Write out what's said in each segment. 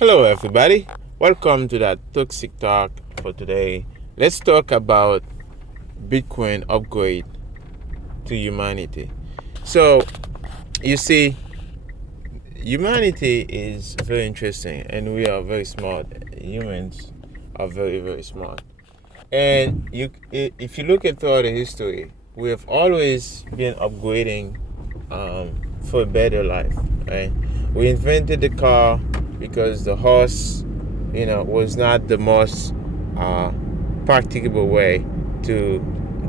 Hello, everybody. Welcome to that Toxic Talk for today. Let's talk about Bitcoin upgrade to humanity. So, you see, humanity is very interesting, and we are very smart. Humans are very, very smart. And if you look at throughout the history, we have always been upgrading for a better life, right? We invented the car because the horse, was not the most practicable way to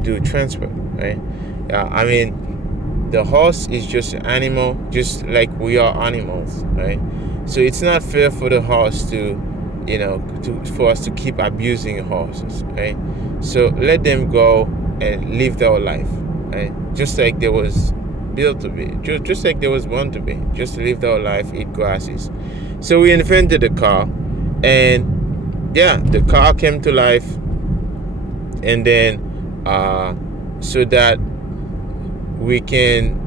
do transport, right? I mean, the horse is just an animal, just like we are animals, right? So it's not fair for the horse for us to keep abusing horses, right? So let them go and live their life, right? Just like there was built to be, just like there was born to be, just to live their life, eat grasses. So we invented the car, and yeah, the car came to life, and then so that we can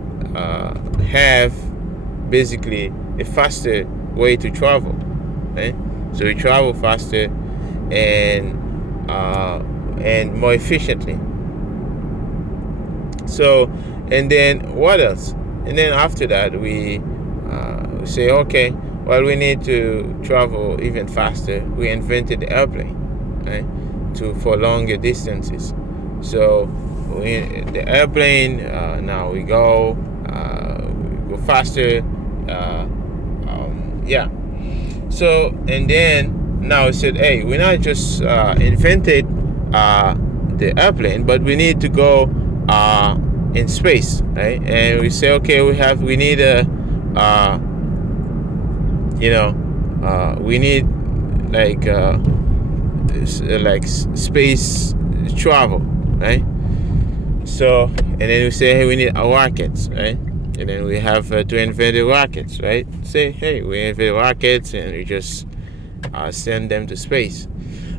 have basically a faster way to travel, right? So we travel faster and more efficiently. So, and then what else? And then after that, we say, okay, well, we need to travel even faster. We invented the airplane, right, for longer distances. So, the airplane, now we go faster. Yeah. So, and then now we said, hey, we not just invented the airplane, but we need to go in space, right? And we say, okay, we need uh, we need like space travel, right? So, and then we say, hey, we need rockets, right? And then we have to invent the rockets, right? Say, hey, we invent rockets, and we just send them to space.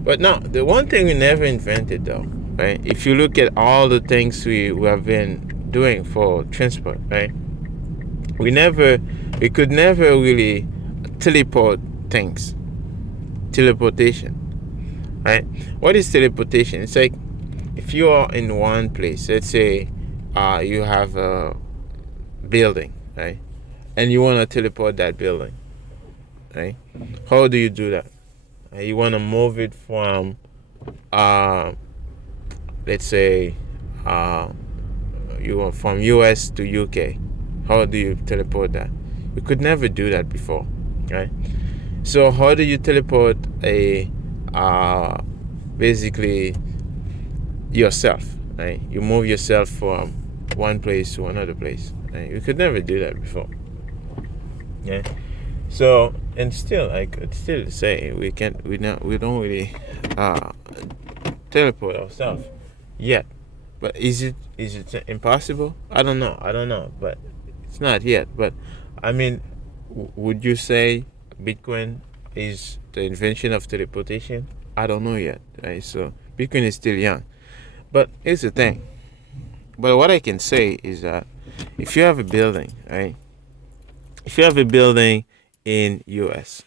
But now, the one thing we never invented, though, right? If you look at all the things we have been doing for transport, right? We could never really teleport things. Teleportation, right? What is teleportation? It's like if you are in one place, let's say you have a building, right? And you want to teleport that building, right? How do you do that? You want to move it from, uh, let's say, uh, you want from US to UK. How do you teleport that? You could never do that before, right? So how do you teleport basically yourself, right? You move yourself from one place to another place, right? You could never do that before, yeah. So, and still, I could still say we don't really uh, teleport ourselves yet. But is it impossible? I don't know, but it's not yet. But I mean, would you say Bitcoin is the invention of teleportation? I don't know yet, right? So Bitcoin is still young. But here's the thing. But what I can say is that if you have a building, right? If you have a building in US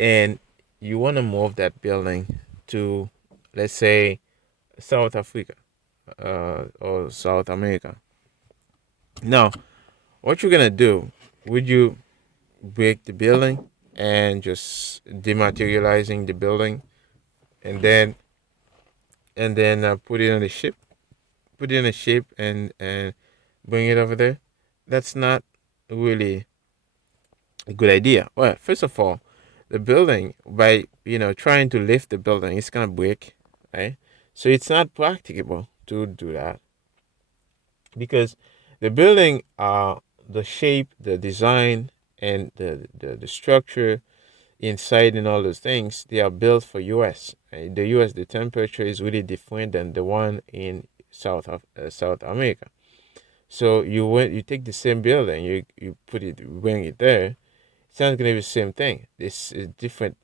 and you want to move that building to, let's say, South Africa, or South America. Now, what you're gonna do? Would you break the building and just dematerializing the building, and then put it on a ship, and bring it over there? That's not really a good idea. Well, first of all, the building, by trying to lift the building, it's gonna break, right? So it's not practicable to do that, because the building, the shape, the design, and the structure inside and all those things, they are built for US. The US, the temperature is really different than the one in South America. So you take the same building, you bring it there. It's not gonna be the same thing. This is different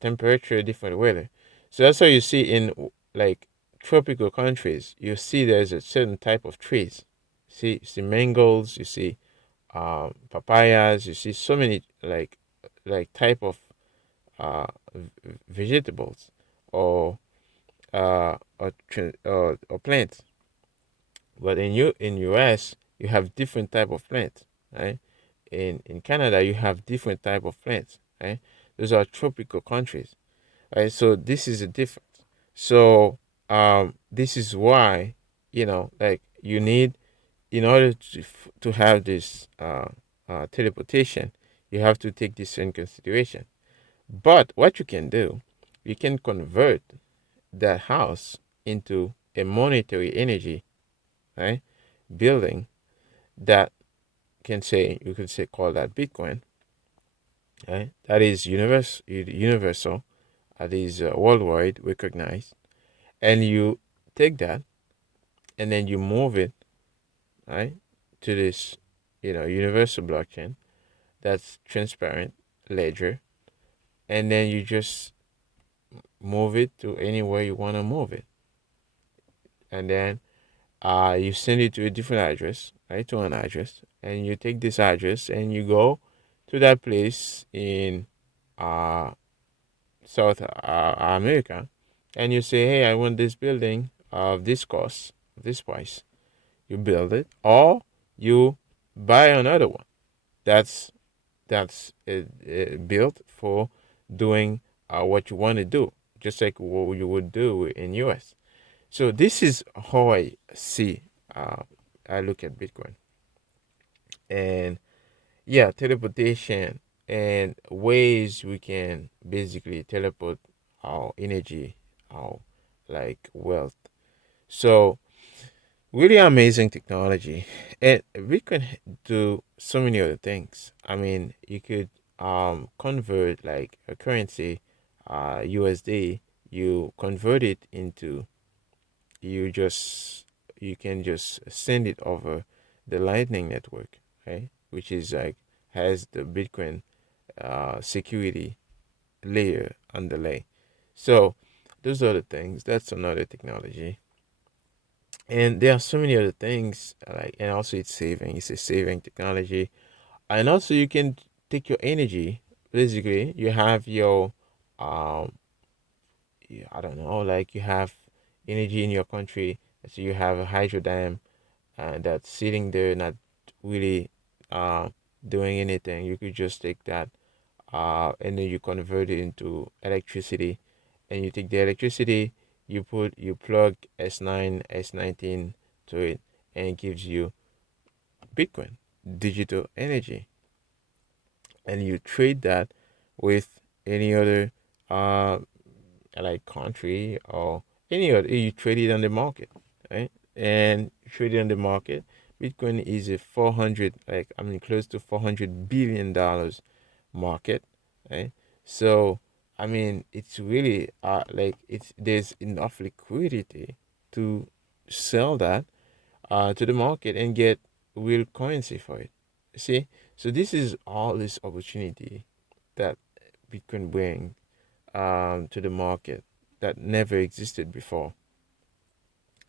temperature, different weather. So that's why you see in like tropical countries, you see there's a certain type of trees. See mangoes, you see papayas, you see so many like type of vegetables or or plants. But in US you have different type of plants, right? In Canada you have different type of plants, right? Those are tropical countries, right? So this is a difference. So this is why, like, you need, in order to have this teleportation, you have to take this in consideration. But what you can do, you can convert that house into a monetary energy, right? Building that you can say call that Bitcoin, right? That is universal, that is worldwide recognized, and you take that and then you move it, right, to this, universal blockchain that's transparent ledger, and then you just move it to anywhere you want to move it, and then you send it to a different address, right, to an address, and you take this address and you go to that place in uh, South America, and you say, hey, I want this building of this cost, this price. You build it, or you buy another one that's built for doing what you want to do, just like what you would do in US. So this is how uh, I look at Bitcoin. And yeah, teleportation and ways we can basically teleport our energy, our like wealth. So really amazing technology, and we can do so many other things. I mean, you could convert like a currency, USD. You convert it into, you just you can just send it over the Lightning Network, right? Which is like has the Bitcoin security layer underlay. So those are the things. That's another technology. And there are so many other things, like, and also it's saving. It's a saving technology, and also you can take your energy. Basically, you have your, um, I don't know, like you have energy in your country. So you have a hydro dam, that's sitting there, not really uh, doing anything. You could just take that, and then you convert it into electricity, and you take the electricity, you plug S9, S19 to it, and it gives you Bitcoin, digital energy, and you trade that with any other uh like country or any other. You trade it on the market, right? And trade it on the market. Bitcoin is a 400, like, I mean, close to $400 billion market, right? So I mean, it's really like, it's there's enough liquidity to sell that to the market and get real currency for it. See, so this is all this opportunity that Bitcoin bring to the market that never existed before,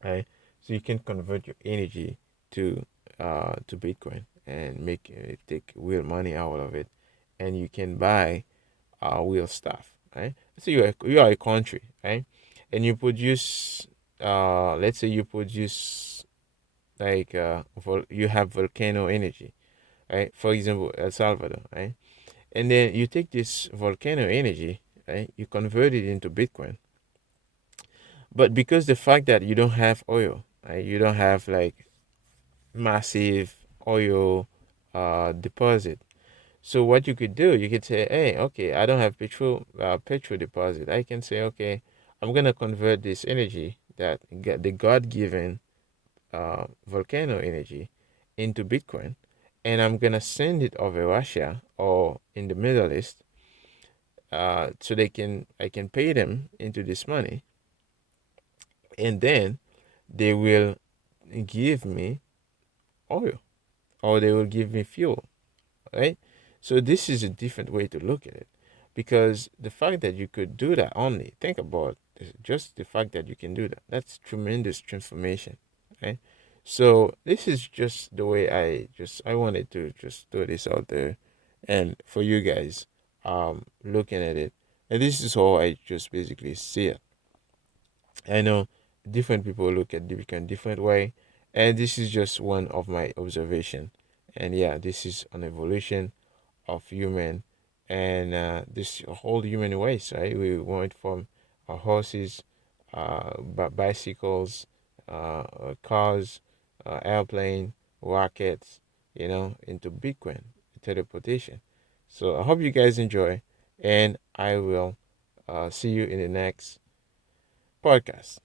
right? So you can convert your energy to Bitcoin and make take real money out of it, and you can buy real stuff, right? So you are a country, right? And you produce, let's say you produce like you have volcano energy, right? For example, El Salvador, right? And then you take this volcano energy, right? You convert it into Bitcoin. But because the fact that you don't have oil, right? You don't have like massive oil deposit. So what you could do, you could say, hey, okay, I don't have petrol deposit. I can say, okay, I'm gonna convert this energy that get the God given volcano energy into Bitcoin, and I'm gonna send it over Russia or in the Middle East, so I can pay them into this money, and then they will give me oil, or they will give me fuel, right? So this is a different way to look at it, because the fact that you could do that, only think about just the fact that you can do that. That's tremendous transformation, right? So this is just the way I wanted to just throw this out there, and for you guys, looking at it, And this is how I just basically see it. I know different people look at Bitcoin different way, and this is just one of my observation. And yeah, this is an evolution of human, and this whole human race, right? We went from horses, bicycles, cars, airplane, rockets, into Bitcoin, teleportation. So I hope you guys enjoy, and I will see you in the next podcast.